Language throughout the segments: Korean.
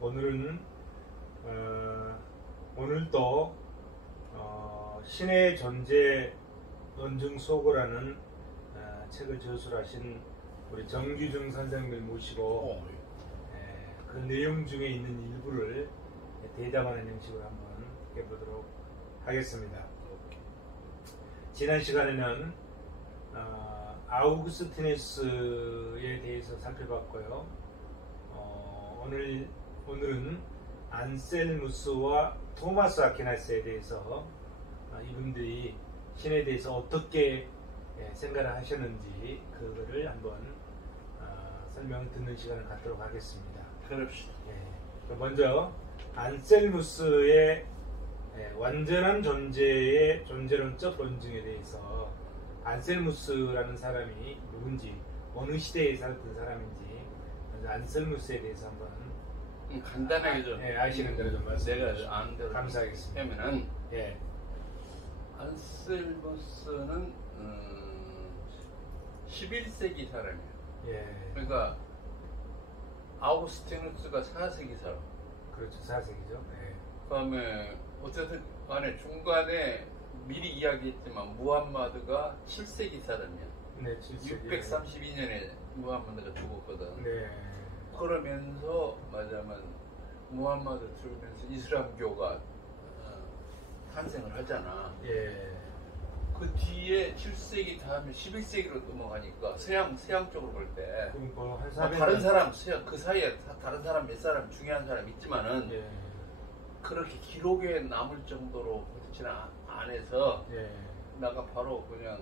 오늘은 오늘도 신의 존재 논증 소고라는 책을 저술하신 우리 정규중 선생님을 모시고 그 내용 중에 있는 일부를 대담하는 형식으로 한번 해보도록 하겠습니다. 지난 시간에는 아우구스티누스에 대해서 살펴봤고요. 오늘은 안셀무스와 토마스 아퀴나스에 대해서 이분들이 신에 대해서 어떻게 생각을 하셨는지 그거를 한번 설명을 듣는 시간을 갖도록 하겠습니다. 그럽시다. 먼저 안셀무스의 완전한 존재의 존재론적 논증에 대해서 안셀무스라는 사람이 누군지 어느 시대에 살았던 사람인지 안셀무스에 대해서 한번 간단하게 좀 아시는 대로 좀 말씀해 주시면 내가 아는 대로 감사하겠습니다. 하면은 예. 안셀무스는 11세기 사람이에요. 예. 그러니까 아우구스티누스가 4세기 사람. 그렇죠. 4세기죠. 예. 그다음에 어쨌든 간에 중간에 미리 이야기했지만 무함마드가 7세기 사람이야. 네, 7세기. 632년에 무함마드가 죽었거든. 네. 그러면서 말하자면 무함마드 죽으면서 이슬람교가 탄생을 하잖아. 예. 그 뒤에 7세기 다음에 11세기로 넘어가니까 서양 쪽으로 볼 때 그럼 뭐한 400년 다른 사람 그 사이에 다른 사람 몇 사람 중요한 사람 있지만은 예. 그렇게 기록에 남을 정도로 그렇지는 않아서 예. 나가 바로 그냥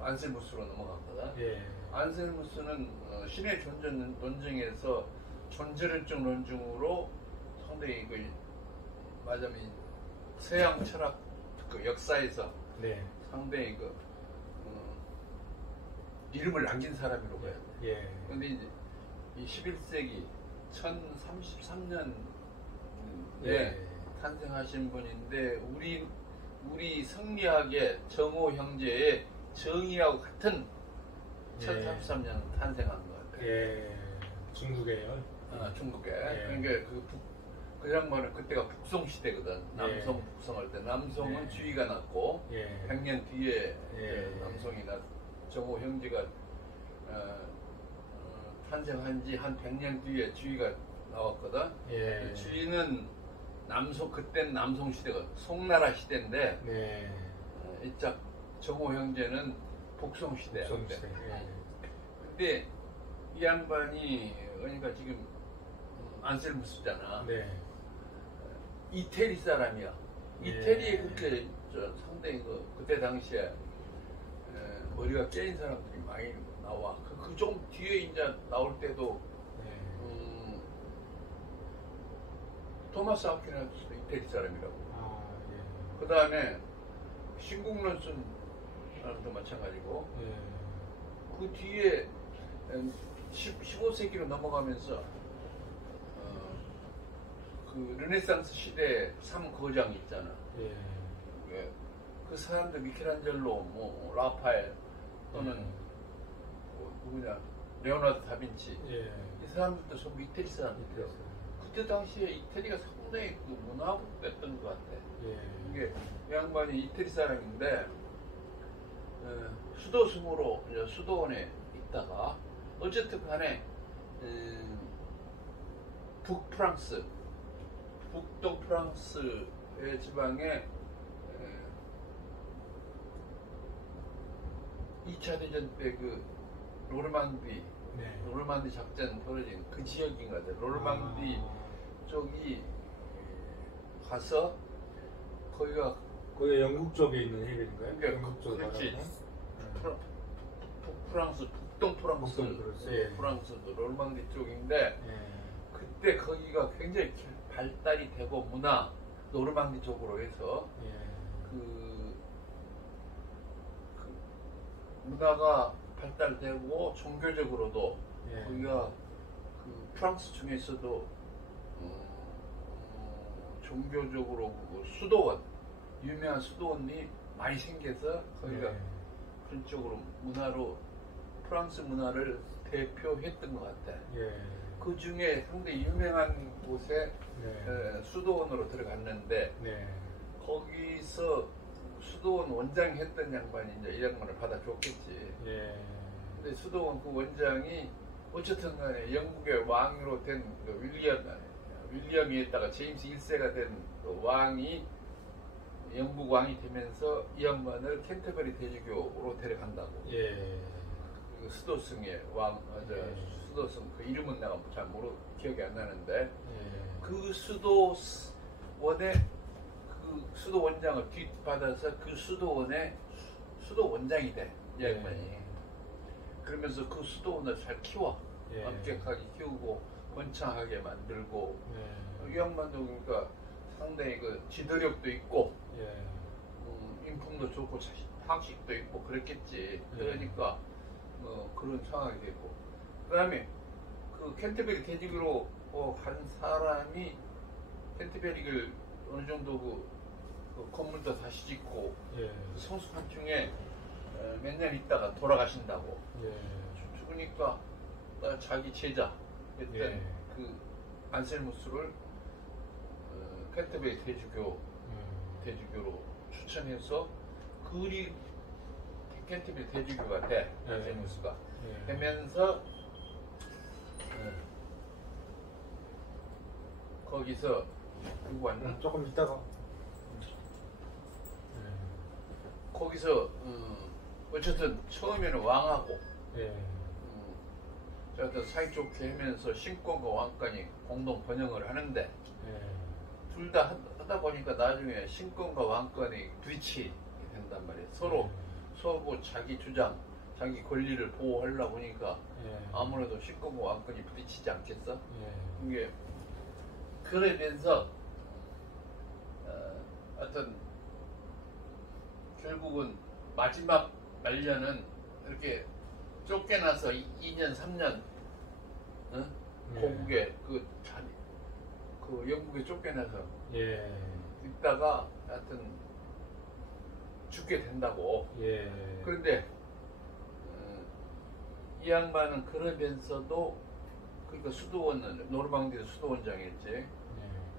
안셀무스로 넘어갔거든. 예. 안셀무스는 신의 존재 논증에서 존재론적 논증으로 상당히 말하자면 서양 철학 그 역사에서 네. 상당히 이름을 남긴 사람이라고 해야 돼. 예. 근데 이제 이 11세기 1033년에 예. 탄생하신 분인데 우리 성리학의 정오 형제의 정의하고 같은 예. 1033년 탄생한 것 같아요. 예. 중국에요. 중국에. 예. 그러니까 그 양반은 그때가 북송 시대거든. 남송 예. 북송할 때 남송은 예. 주의가 났고 예. 100년 뒤에 예. 남송이 정오 형제가 탄생한 지 한 100년 뒤에 주의가 나왔거든. 예. 주의는 그땐 남송 시대가 송나라 시대인데 네. 이짝 정오 형제는 북송 시대야. 북송 시대. 예. 근데 이 양반이 그러니까 지금 안셀무스잖아. 네. 이태리 사람이야. 예. 이태리에 그렇게 상당히 그때 당시에 머리가 깨인 사람들이 많이 나와. 그 좀 뒤에 이제 나올 때도 네. 토마스 아퀴나스도 이태리 사람이라고. 예. 그 다음에 신국론 쓴 사람도 마찬가지고. 예. 그 뒤에 15세기로 넘어가면서 그 르네상스 시대 3거장 있잖아. 예. 그 사람들 미켈란젤로, 라파엘 또는 누구냐 레오나르도 다빈치 예. 이 사람들도 전부 이태리 사람들이에요. 그때 당시에 이태리가 상당히 문화하고 뺐던 것 같아. 예. 이게 이 양반이 이태리 사람인데 수도승으로 이제 수도원에 있다가 어쨌든 간에 북프랑스 북동 프랑스의 지방에 2차 대전 때 노르망디 네. 노르망디 작전 벌어진 그 지역인 것 같아요. 노르망디 쪽이 가서 거기가 영국 쪽에 있는 해변인가요? 그러니까 영국 쪽에 그렇지. 가라면? 북프랑스 북동 프랑스 예. 프랑스도 노르망디 쪽인데 예. 그때 거기가 굉장히 발달이 되고 노르망디 쪽으로 해서 예. 그 문화가 발달되고 종교적으로도 예. 거기가 그 프랑스 중에서도 종교적으로 수도원 유명한 수도원이 많이 생겨서 거기가 예. 그런 쪽으로 문화로 프랑스 문화를 대표했던 것 같아. 예. 그 중에 상당히 유명한 곳에 네. 수도원으로 들어갔는데 네. 거기서 수도원 원장 했던 양반이 이제 이 양반을 받아줬겠지. 예. 근데 수도원 그 원장이 어쨌든 간에 영국의 왕으로 된 그 윌리엄이었다가 제임스 1세가 된 그 왕이 영국 왕이 되면서 이 양반을 캔터버리 대주교로 데려간다고. 예. 그 수도승의 왕, 예. 수도승 그 이름은 내가 잘 기억이 안 나는데 예. 그 수도원의 그 수도 원장을 뒷받아서 그 수도원의 수도 원장이 돼, 이 예. 양반이. 그러면서 그 수도원을 잘 키워, 예. 엄격하게 키우고 번창하게 만들고. 예. 이 양반도 그러니까 상당히 그 지도력도 있고, 예. 인품도 좋고 학식도 있고 그랬겠지. 그러니까 뭐 그런 상황이 됐고. 그다음에 그 캔터베리 대주교로 간 사람이 캔터베리를 어느 정도 그 건물도 다시 짓고 예. 성숙한 중에 몇 년 있다가 돌아가신다고. 예. 죽으니까 자기 제자 했던 예. 그 안셀무스를 캔터베리 대주교로 추천해서 그리 캔터베리 대주교가 돼. 예. 안셀무스가 예. 되면서 거기서 누구 왔나? 조금 있다가. 거기서 어쨌든 처음에는 왕하고 예. 어쨌든 사이좋게 하면서 신권과 왕권이 공동 번영을 하는데 예. 둘 다 하다 보니까 나중에 신권과 왕권이 부딪히게 된단 말이에요. 서로 자기 주장, 자기 권리를 보호하려고 하니까 예. 아무래도 신권과 왕권이 부딪히지 않겠어? 예. 이게 그러면서 어떤 결국은 마지막 말년은 이렇게 쫓겨나서 2년 3년 예. 고국에 그 영국에 쫓겨나서 예. 있다가 하여튼 죽게 된다고. 예. 그런데 이 양반은 그러면서도 그러니까 수도원은 노르망디에서 수도원장이었지. 예.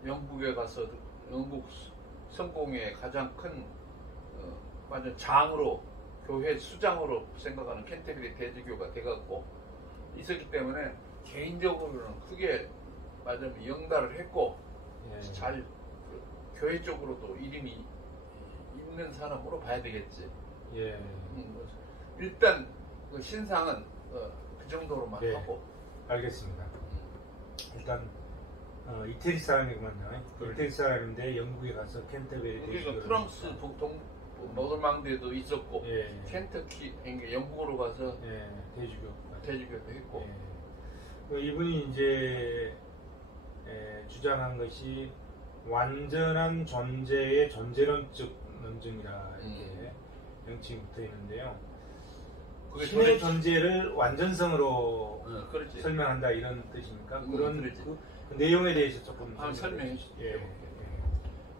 영국에 가서 영국 성공의 가장 큰 완전 장으로 교회 수장으로 생각하는 캔터베리 대주교가 돼갖고 있었기 때문에 개인적으로는 크게 맞으면 영달을 했고 예. 잘 교회 쪽으로도 이름이 있는 사람으로 봐야 되겠지. 예. 일단 그 신상은 그 정도로만 예. 하고. 알겠습니다. 일단 이태리 사람이구만요. 그래. 이태리 사람인데 영국에 가서 캔터베리 그러니까 대주교를 프랑스 북동 노르망디에도 있었고 예. 켄터키 그러니까 영국으로 가서 예. 대주교. 대주교도 했고. 이분이 이제 주장한 것이 완전한 존재의 존재론적 논증이라 이렇게 명칭이 붙어 있는데요. 그게 신의 도대체- 존재를 완전성으로 그렇지. 설명한다 이런 뜻입니까? 그런 그렇지. 그 내용에 대해서 조금 한번 설명해 주시죠. 예.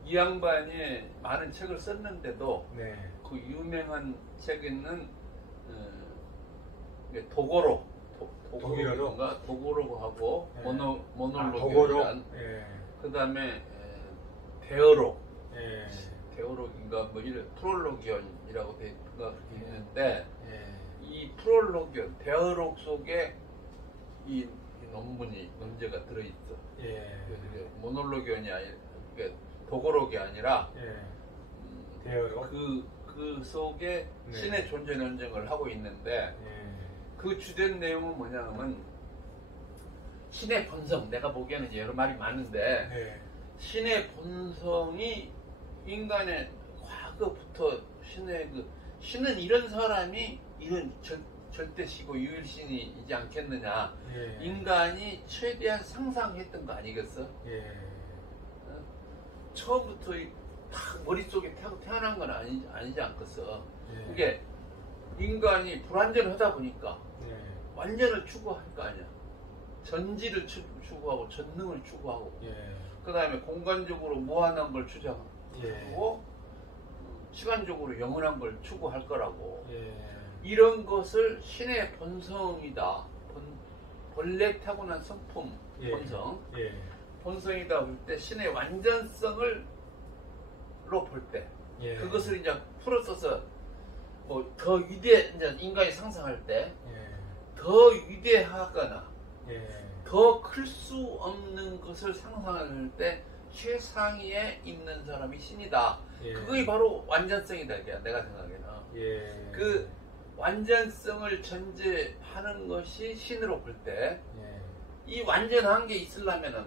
이 양반이 많은 책을 썼는데도 네. 그 유명한 책에는 도고로 독일어로? 도고로고 하고 예. 모놀로그 도고로. 예. 그 다음에 데어록 예. 데어록인가 뭐 이런 프롤로기언이라고 돼 있는데 예. 이 프롤로기언 데어록 속에 이 논제가 들어있어. 예. 모놀로기언이 아니 도고록이 아니라 예. 대어로. 그 속에 네. 신의 존재 논쟁을 하고 있는데 예. 그 주된 내용은 뭐냐면 신의 본성, 내가 보기에는 여러 말이 많은데 네. 신의 본성이 인간의 과거부터 신은 이런 사람이 이런 절대시고 유일신이지 않겠느냐. 예. 인간이 최대한 상상했던 거 아니겠어? 예. 처음부터 딱 머릿속에 태어난 건 아니지 않겠어? 예. 그게 인간이 불완전하다 보니까 예. 완전을 추구할 거 아니야. 전지를 추구하고 전능을 추구하고 예. 그 다음에 공간적으로 무한한 걸 추구하고 예. 시간적으로 영원한 걸 추구할 거라고. 예. 이런 것을 신의 본성이다. 본래 타고난 성품, 예. 본성, 예. 본성이다 볼 때 신의 완전성을 로 볼 때 예. 그것을 이제 풀어써서 뭐 더 위대 이제 인간이 상상할 때 더 위대하거나 예. 더 클 수 없는 것을 상상할 때 최상위에 있는 사람이 신이다. 예. 그게 바로 완전성이다 이게 내가 생각에는. 예. 그 완전성을 전제하는 것이 신으로 볼 때 이 예. 완전한 게 있으려면은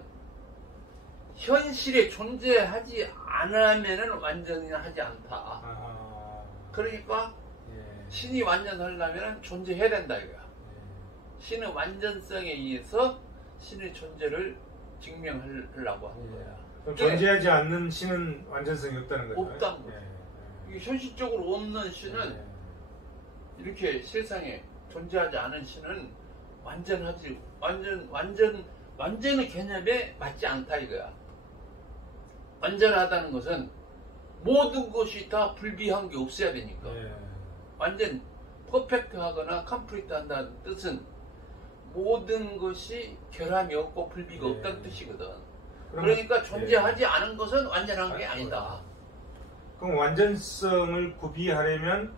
현실에 존재하지 않으면은 완전하지 않다. 아하. 그러니까 예. 신이 완전하려면 존재해야 된다 이거야. 신의 완전성에 의해서 신의 존재를 증명하려고 하는 거야. 그럼 존재하지 않는 신은 완전성이 없다는 거죠? 없다는 거죠. 이게 현실적으로 없는 신은 이렇게 세상에 존재하지 않은 신은 완전하지 완전의 개념에 맞지 않다 이거야. 완전하다는 것은 모든 것이 다 불비한 게 없어야 되니까. 완전 퍼펙트하거나 컴플리트 한다는 뜻은 모든 것이 결함이 없고 불비가 없다는 뜻이거든. 그러니까 존재하지 않은 것은 완전한 게 아니다. 그럼 완전성을 구비하려면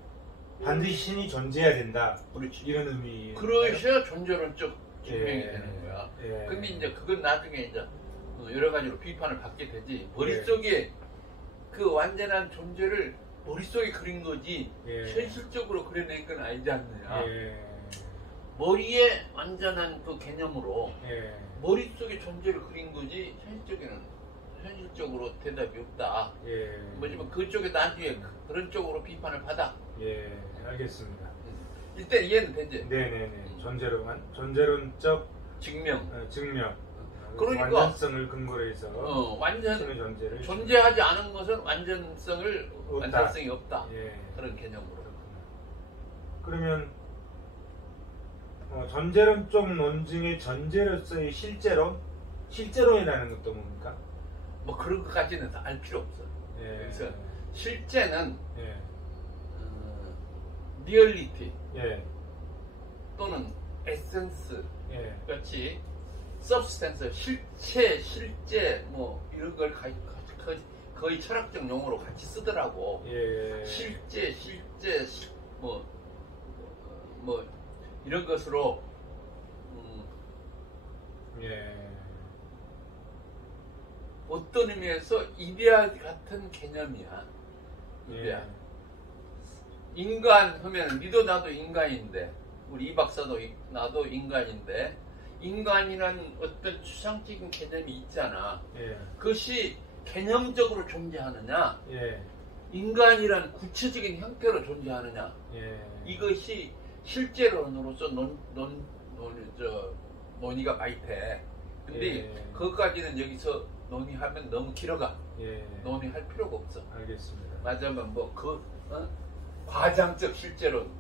반드시 신이 존재해야 된다. 그렇지. 이런 의미. 그러셔야 존재론적 증명이 되는 거야. 예. 근데 이제 그건 나중에 이제 여러 가지로 비판을 받게 되지. 머릿속에 그 완전한 존재를 머릿속에 그린 거지 현실적으로 그려낸 건 아니지 않느냐. 머리에 완전한 그 개념으로 머릿속에 존재를 그린 거지 현실적으로 대답이 없다. 뭐지만 그쪽에 나중에 그런 쪽으로 비판을 받아. 예, 알겠습니다. 일단 이해는 되지. 네네네. 존재론적 증명. 그러니까 완전성을 근거로 해서 완전 신의 존재를 존재하지 않은 것은 완전성이 없다. 예. 그런 개념으로. 그러면 존재론적 논증의 전제로서의 실제론이라는 것도 뭡니까? 뭐 그런 것까지는 다 알 필요 없어. 예. 그래서 실제는 예. 리얼리티 또는 에센스 예. 같이 서브스텐스 실제 뭐 이런 걸 거의 철학적 용어로 같이 쓰더라고. 실제 뭐 이런 것으로 어떤 의미에서 이데아 같은 개념이야. 이데아. 인간 하면 니도 나도 인간인데 우리 이 박사도 나도 인간인데 인간이란 어떤 추상적인 개념이 있잖아. 그것이 개념적으로 존재하느냐 인간이란 구체적인 형태로 존재하느냐 이것이 실제론으로서 논의가 많이 돼. 근데 그것까지는 여기서 논의하면 너무 길어가. 논의할 필요가 없어. 알겠습니다. 맞으면 과장적 실제론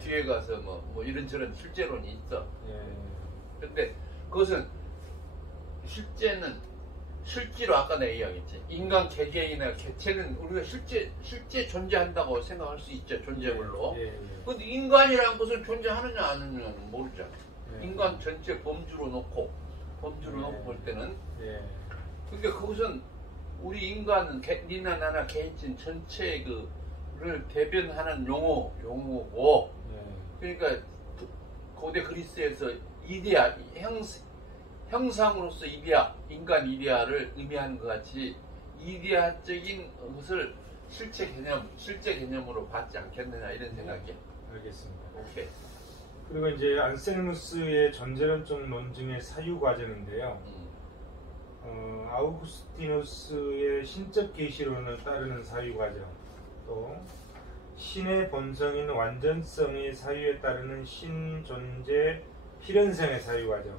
뒤에 가서 뭐 이런저런 실제론이 있어. 근데 그것은 실제로 아까 내가 이야기했지. 인간 개개인이나 개체는 우리가 실제 존재한다고 생각할 수 있죠. 존재물로. 근데 인간이라는 것은 존재하느냐 안 하느냐는 모르잖아. 인간 전체 범주로 놓고 볼 때는. 그러니까 그것은 우리 인간은 니나 나나 개인진 전체의 그를 대변하는 용어고. 그러니까 고대 그리스에서 이데아 형상으로서 인간 이데아를 의미하는 것 같이 이데아적인 것을 실제 개념으로 받지 않겠느냐 이런 생각이야. 알겠습니다. 오케이. 그리고 이제 안셀무스의 존재론적 논증의 사유 과정인데요. 아우구스티누스의 신적 계시론을 따르는 사유 과정, 또 신의 본성인 완전성의 사유에 따르는 신존재 필연성의 사유 과정,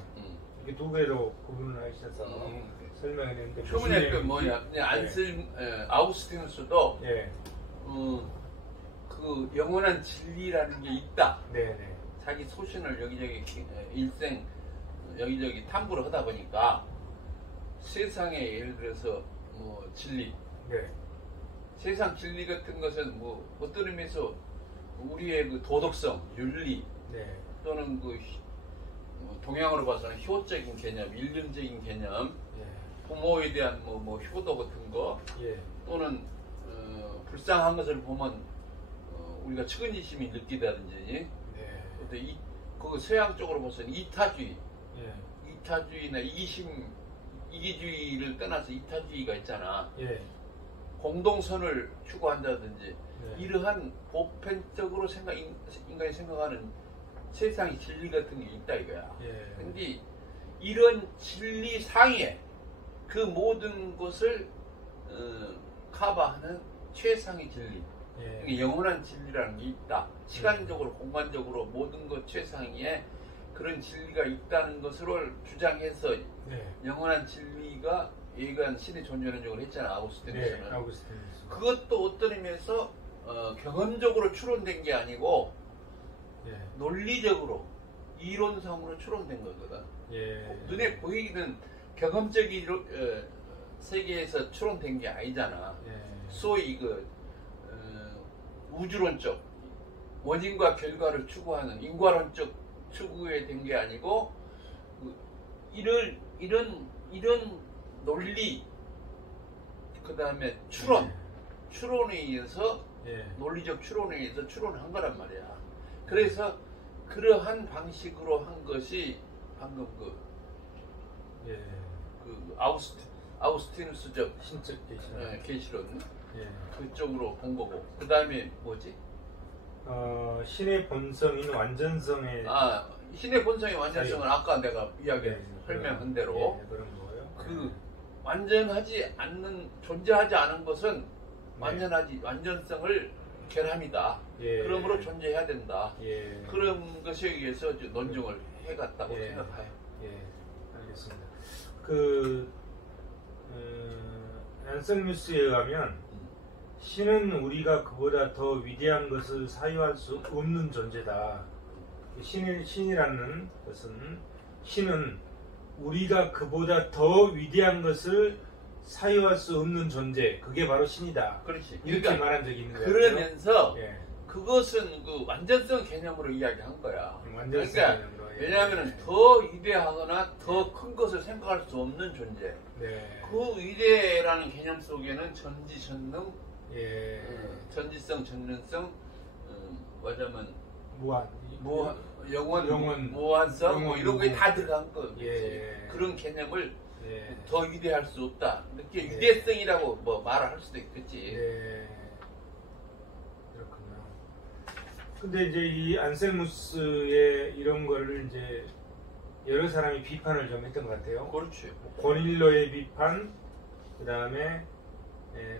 이게 두 개로 구분을 하셔서 설명을 했는데 처음에 아우구스티누스도 그 영원한 진리라는 게 있다. 자기 소신을 여기저기 일생 여기저기 탐구를 하다 보니까 세상에 예를 들어서 뭐 진리, 세상 진리 같은 것은 뭐 어떤 의미에서 우리의 그 도덕성, 윤리 또는 그 동양으로 봐서는 효적인 개념, 일륜적인 개념, 예. 부모에 대한 뭐 효도 같은 거, 예. 또는 불쌍한 것을 보면 우리가 측은지심이 느끼다든지, 네. 근데 그 서양 쪽으로 봐서는 이타주의, 예. 이타주의나 이기주의를 떠나서 이타주의가 있잖아. 예. 공동선을 추구한다든지, 네. 이러한 보편적으로 인간이 생각하는 세상의 진리 같은 게 있다 이거야. 예. 근데 이런 진리 상위에 그 모든 것을 커버하는 최상의 진리, 예. 그러니까 영원한 진리라는 게 있다. 시간적으로, 공간적으로 모든 것 최상위에 그런 진리가 있다는 것을 주장해서 네. 영원한 진리가 예관 신의 존재론적으로 했잖아, 아우구스티누스는. 네. 아우구스티누스. 그것도 어떤 의미에서 경험적으로 추론된 게 아니고 예. 논리적으로 이론상으로 추론된 거거든. 예. 눈에 보이는 경험적인 세계에서 추론된 게 아니잖아. 예. 소위 우주론적 원인과 결과를 추구하는 인과론적 추구에 된 게 아니고 이런 논리, 그 다음에 추론에 의해서 예. 논리적 추론에 의해서 추론한 거란 말이야. 그래서 그러한 방식으로 한 것이 방금 예. 아우구스티누스적 신적 계시론 예. 그쪽으로 본 거고, 그 다음에 뭐지? 신의 본성인 완전성의 신의 본성의 완전성은 아까 내가 설명한 대로 예, 그런 거예요. 그 완전하지 않는, 존재하지 않은 것은 완전성을 결함이다. 예. 그러므로 존재해야 된다. 예. 그런 것에 의해서 논증을 해갔다고 예. 생각해요. 예, 알겠습니다. 앤셀무스에 의하면 신은 우리가 그보다 더 위대한 것을 사유할 수 없는 존재다. 신이라는 것은, 신은 우리가 그보다 더 위대한 것을 사유할 수 없는 존재, 그게 바로 신이다. 그렇지. 이렇게 그러니까 말한 적이 있는 거예요. 그러면서 예. 그것은 그 완전성 개념으로 이야기한 거야. 완전성 그러니까 개념으로, 예. 왜냐하면 더 위대하거나 더 큰 것을 생각할 수 없는 존재. 네. 그 위대라는 개념 속에는 전지전능, 예. 전지성, 전능성, 말하자면 영원, 무한성, 뭐 이런 게 다 들어간 거. 예. 그런 개념을 예. 더 위대할 수 없다. 이렇게 예. 위대성이라고 뭐 말을 할 수도 있겠지. 예. 그렇군요. 근데 이제 이 안셀무스의 이런 거를 이제 여러 사람이 비판을 좀 했던 것 같아요. 그렇지. 고닐로의 비판, 그 다음에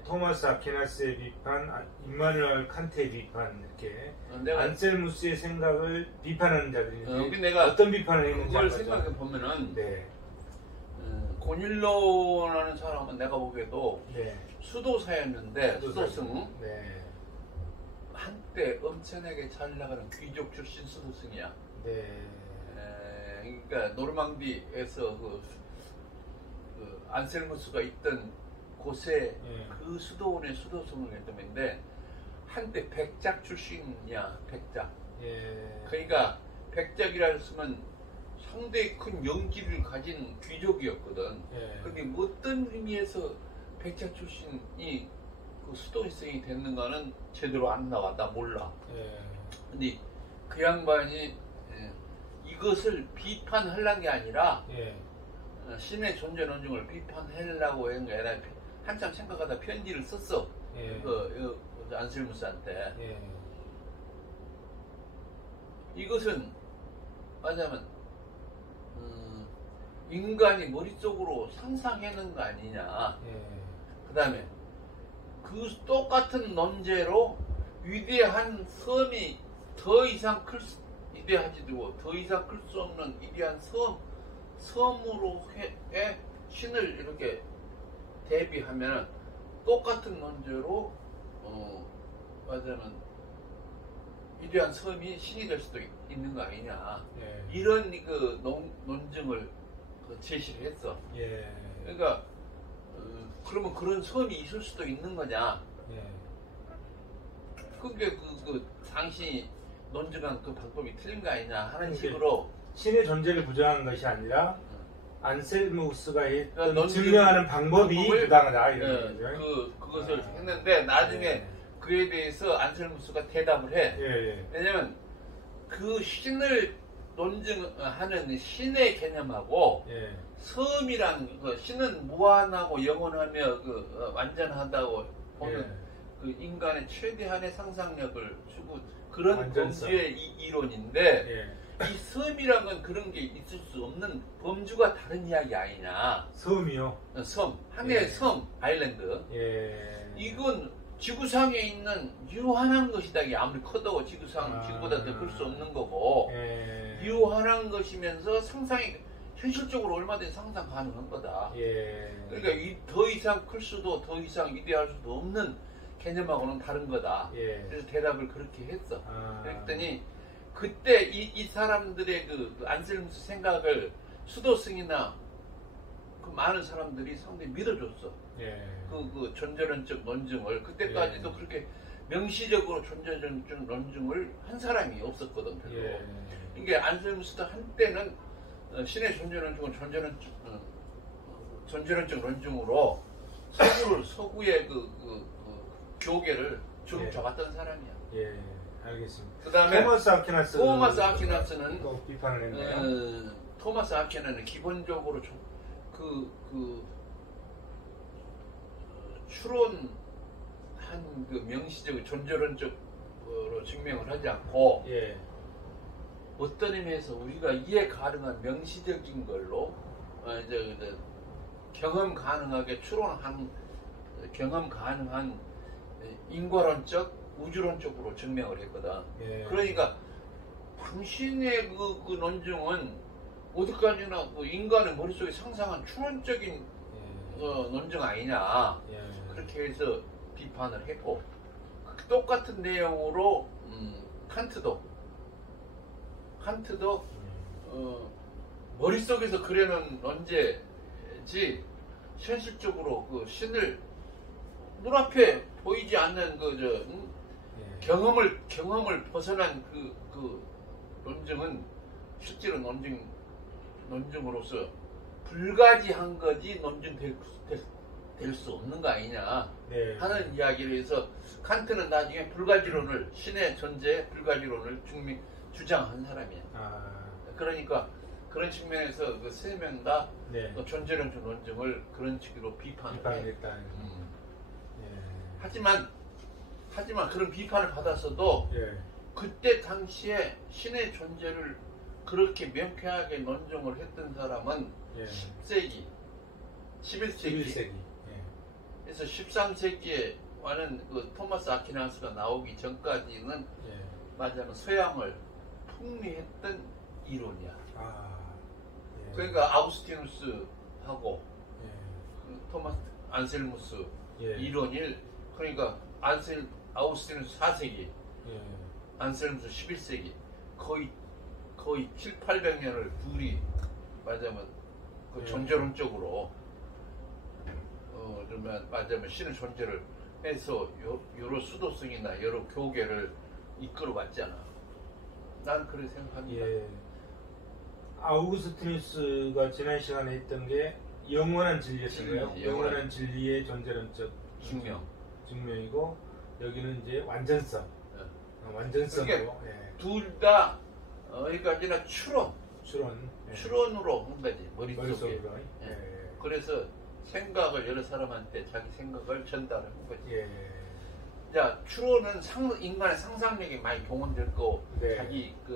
토마스 아퀴나스의 비판, 임마누엘 칸트의 비판, 이렇게 내가 안셀무스의 생각을 비판하는 자들이 근데 내가 어떤 비판을 했는지 그걸 알죠? 생각해 보면은 네. 고닐로라는 사람은 내가 보기에도 네. 수도사였는데 수도승 네. 한때 엄청나게 잘 나가는 귀족 출신 수도승이야. 네. 그러니까 노르망디에서 그 안셀무스가 있던 곳에 그 수도원의 수도승을 했는데 한때 백작 출신이야. 백작. 예. 그러니까 백작이라 했으면 상당히 큰 연기를 가진 귀족이었거든. 예. 근데 어떤 의미에서 백작 출신이 그 수도승이 됐는가는 제대로 안 나와. 나 몰라. 예. 근데 그 양반이 이것을 비판하려는 게 아니라 신의 존재 논증을 비판하려고 한 게 아니라 한참 생각하다 편지를 썼어. 예. 안셀무스한테. 예. 이것은 말하자면 인간이 머릿속으로 상상해낸 거 아니냐. 예. 그 다음에 그 똑같은 논제로 위대한 섬이 더 이상 위대하지도 더 이상 클 수 없는 위대한 섬으로의 신을 이렇게 대비하면 똑같은 논제로 말하자면 위대한 섬이 신이 될 수도 있는 거 아니냐. 예. 이런 그 논증을 제시를 했어. 예. 그러니까 그러면 그런 섬이 있을 수도 있는 거냐. 예. 그게 당신이 논증한 그 방법이 틀린 거 아니냐 하는 그게 식으로 신의 존재를 부정한 것이 아니라 안셀무스가 했던 그러니까 증명하는 방법이 부당하다 이런 네, 얘기죠. 그것을 했는데 나중에 예. 그에 대해서 안셀무스가 대답을 해. 예. 왜냐면 그 신을 논증하는 신의 개념하고 예. 섬이란 그 신은 무한하고 영원하며 완전하다고 보는 예. 그 인간의 최대한의 상상력을 주고 그런 완전성. 범주의 이론인데 예. 이 섬이란 건 그런 게 있을 수 없는 범주가 다른 이야기 아니냐. 섬이요. 섬, 하나의 예. 섬, 아일랜드. 예. 이건 지구상에 있는 유한한 것이다. 이게 아무리 커도 지구보다 더 클 수 없는 거고 예. 유한한 것이면서 상상이 현실적으로 얼마든지 상상 가능한 거다. 예. 그러니까 더 이상 클 수도 더 이상 위대할 수도 없는 개념하고는 다른 거다. 예. 그래서 대답을 그렇게 했어. 아. 그랬더니 그때 이 사람들의 그 안셀무스 생각을 수도승이나 그 많은 사람들이 상당히 믿어줬어. 예. 그 존재론적 논증을 그때까지도 예. 그렇게 명시적으로 존재론적 논증을 한 사람이 없었거든. 별로. 예. 이게 안셀무스도 한때는 신의 존재론증은 존재론적 논증으로 서구의 그 교계를 쭉 예. 잡았던 사람이야. 예. 알겠습니다. 그 다음에 토마스 아퀴나스는 또 비판을 했네요. 토마스 아퀴나는 기본적으로 추론한 그 명시적 존재론적으로 증명을 하지 않고 예. 어떤 의미에서 우리가 이해 가능한 명시적인 걸로 이제 경험 가능한 인과론적 우주론적으로 증명을 했거든. 예. 그러니까 당신의 그 논증은 어디까지나 그 인간의 머릿속에 상상한 추론적인 예. 논증 아니냐. 예. 그렇게 해서 비판을 했고 똑같은 내용으로 칸트도 머릿속에서 그려놓은 논제지 현실적으로 그 신을 눈앞에 보이지 않는 예. 경험을 벗어난 그 논증은 실제로 논증으로서 불가지한 거지 논증될 수 없는 거 아니냐 네. 하는 이야기를 해서 칸트는 나중에 불가지론을 신의 존재 불가지론을 주장한 사람이야. 그러니까 그런 측면에서 그 세 명 다 네. 존재론적 논증을 그런 식으로 비판을 해. 비판했다. 예. 하지만 그런 비판을 받았어도 예. 그때 당시에 신의 존재를 그렇게 명쾌하게 논증을 했던 사람은 예. 10세기, 11세기, 11세기. 그래서 13세기에 와는 그 토마스 아퀴나스가 나오기 전까지는 예. 말하자면 서양을 풍미했던 이론이야. 예. 그러니까 아우구스티누스하고 예. 토마스 안셀무스 예. 이론일 그러니까 아우구스티누스 4세기, 예. 안셀무스 11세기 거의 7, 800년을 둘이 말하자면 그 예. 존재론적으로 말하자면 신의 존재를 해서 여러 수도승이나 여러 교계를 이끌어왔잖아. 난 그렇게 생각합니다. 예. 아우구스티누스가 지난 시간에 했던 게 영원한 진리였어요. 진리지, 영원한 진리의 존재론적 증명이고 여기는 이제 완전성. 완전성으로. 예. 둘 다 어디까지나 추론. 예. 추론으로 한 거지 머릿속에. 머릿속으로. 예. 예. 그래서 생각을 여러 사람한테 자기 생각을 전달을 한 거지. 예. 자, 추론은 인간의 상상력이 많이 동원될 거. 네.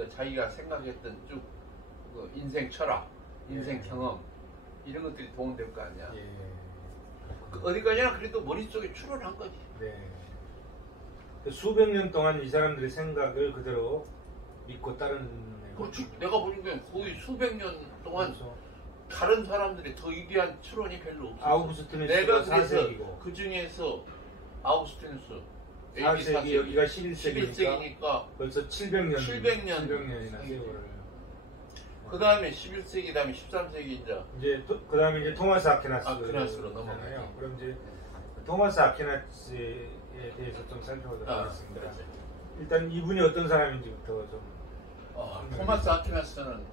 자기가 생각했던 쭉 그 인생 철학, 인생 예. 경험 이런 것들이 동원될 거 아니야. 예. 어디까지나 그래도 머릿속에 추론한 거지. 네. 그 수백 년 동안 이 사람들의 생각을 그대로 믿고 따르는. 그렇지. 내가 보니까 거의 수백 년 동안 그래서 다른 사람들이 더 위대한 추론이 별로 없어. 아우구스티누스가 내가 그래서 4세기고 그 중에서 아우구스티누스 4세기 여기가 11세기니까 11세기니까 벌써 700년이나 700년 세월을. 그 다음에 11세기 다음에 13세기 이제 그 다음에 이제 토마스 아퀴나스로 넘어가요. 그럼 이제 토마스 아퀴나스에 대해서 좀 살펴보도록 하겠습니다. 그렇지. 일단 이분이 어떤 사람인지부터 좀. 토마스 아퀴나스는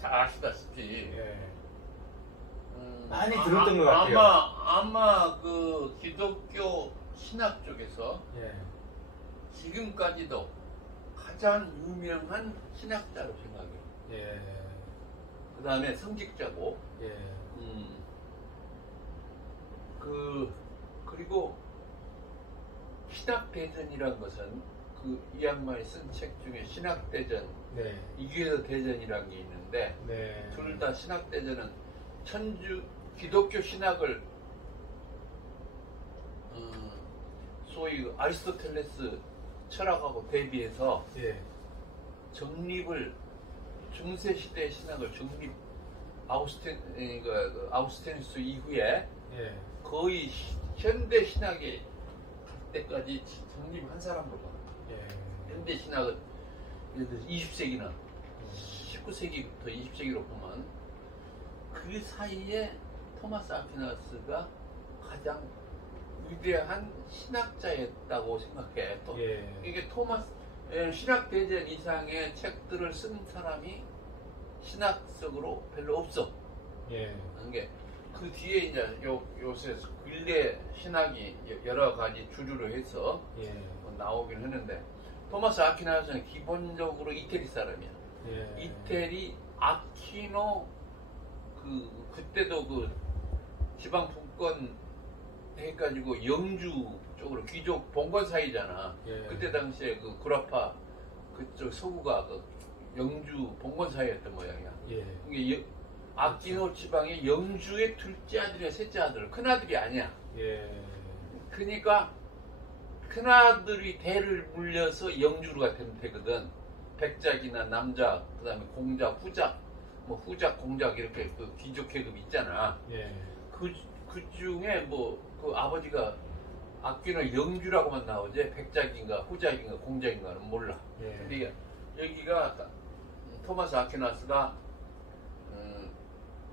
잘 아시다시피 예. 많이 들었던 것 같아요. 아마 그 기독교 신학 쪽에서 예. 지금까지도 가장 유명한 신학자로 생각해요. 예. 그 다음에 성직자고, 예. 그리고 신학대전이란 것은 이 양반이 쓴 책 중에 신학대전, 네. 이교도 대전이라는 게 있는데, 네. 둘 다 신학대전은 기독교 신학을 소위 아리스토텔레스 철학하고 대비해서 예. 정립을 중세 시대의 신학을 정립 아우스테니스 이후에 예. 거의 현대 신학에 갈 때까지 정립한 사람으로 봐. 예. 현대 신학은 예를 들어서 20세기나 19세기부터 20세기로 보면 그 사이에 토마스 아퀴나스가 가장 위대한 신학자였다고 생각해. 또 예. 이게 신학 대전 이상의 책들을 쓴 사람이 신학적으로 별로 없어. 예. 그게 그 뒤에 이제 요새 근래 신학이 여러 가지 주류로 해서 예. 나오긴 했는데 토마스 아퀴나스는 기본적으로 이태리 사람이야. 예. 이태리 아퀴노 그때도 그 지방 분권 해가지고 영주 쪽으로 귀족 봉건 사이잖아. 예. 그때 당시에 그 구라파 그쪽 서구가 그 영주 봉건 사이였던 모양이야. 예. 이게 아퀴노 지방의 영주의 둘째 아들이야, 셋째 아들, 큰 아들이 아니야. 예. 그러니까 큰 아들이 대를 물려서 영주가 되거든. 백작이나 남작, 그다음에 공작, 후작, 뭐 후작, 공작 이렇게 그 귀족 계급 있잖아. 예. 그 중에 그 아버지가 아퀴노 영주라고만 나오지 백작인가 후작인가 공작인가는 몰라. 예. 근데 여기가 토마스 아퀴나스가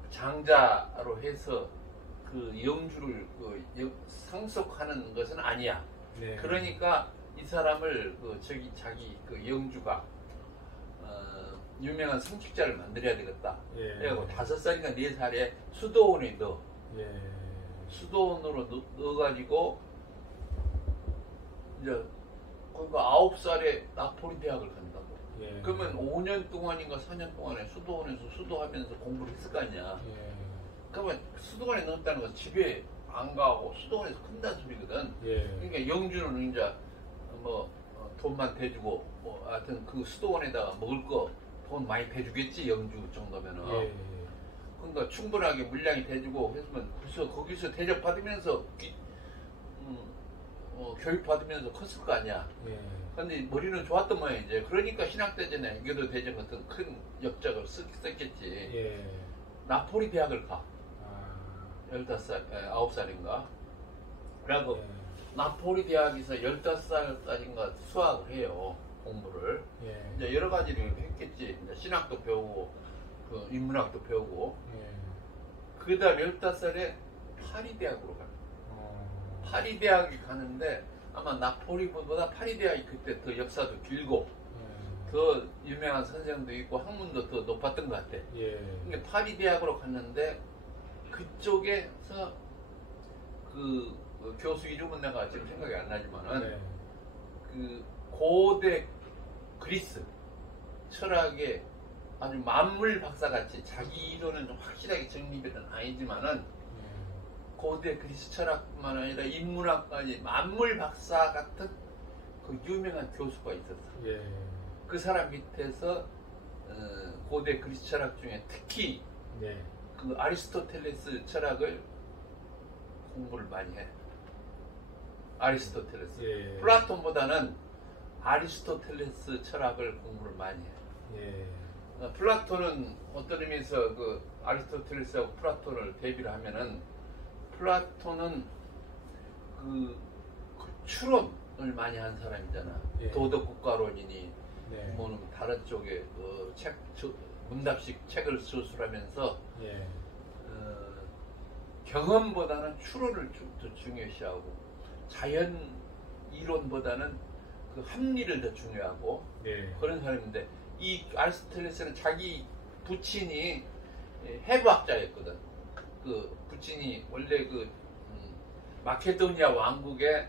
장자로 해서 그 영주를 상속하는 것은 아니야. 네. 그러니까 이 사람을 자기 영주가 유명한 성직자를 만들어야 되겠다. 예. 그래갖고 5살인가 4살에 수도원에 넣어. 예. 수도원으로 넣어가지고 이제 그러니까 9살에 나폴리 대학을 간다고. 예. 그러면 5년 동안인가 4년 동안에 수도원에서 수도하면서 공부를 했을 거 아니야. 예. 그러면 수도원에 넣었다는 건 집에 안 가고 수도원에서 큰다는 소리거든. 예. 그러니까 영주는 이제 돈만 대주고 하여튼 그 수도원에다가 먹을 거 돈 많이 대주겠지, 영주 정도면은. 예. 그러니까 충분하게 물량이 대주고 했으면 거기서 대접 받으면서 교육 받으면서 컸을 거 아니야. 예. 근데 머리는 좋았던 모양 이제. 그러니까 신학대전에 이교도 대전 같은 큰 역작을 썼겠지. 예. 나폴리 대학을 가. 아. 9살인가. 그리고 예. 나폴리 대학에서 15살까지인가 수학을 해요. 공부를. 예. 이제 여러 가지를 했겠지. 이제 신학도 배우고, 인문학도 배우고. 예. 그 다음 15살에 파리 대학으로 가요. 파리 대학에 가는데 아마 나폴리보다 파리 대학이 그때 더 역사도 길고 더 유명한 선생도 있고 학문도 더 높았던 것 같아. 예. 그러니까 파리 대학으로 갔는데 그쪽에서 그 교수 이름은 내가 지금 생각이 안 나지만은 네. 그 고대 그리스 철학의 아주 만물 박사같이 자기 이론은 확실하게 정립은 아니지만은 고대 그리스 철학뿐만 아니라 인문학까지 만물 박사 같은 그 유명한 교수가 있었어. 예. 그 사람 밑에서 고대 그리스 철학 중에 특히 네. 그 아리스토텔레스 철학을 공부를 많이 해. 아리스토텔레스. 예. 플라톤보다는 아리스토텔레스 철학을 공부를 많이 해. 예. 플라톤은 어떤 의미에서 그 아리스토텔레스하고 플라톤을 대비를 하면은 플라톤은 그 추론을 많이 한 사람이잖아. 예. 도덕국가론이니 네. 뭐는 다른 쪽에 문답식 책을 서술하면서 예. 경험보다는 추론을 더 중요시하고 자연 이론보다는 그 합리를 더 중요하고 네. 그런 사람인데 이 아리스토텔레스는 자기 부친이 해부학자였거든. 그 부친이 원래 마케도니아 왕국의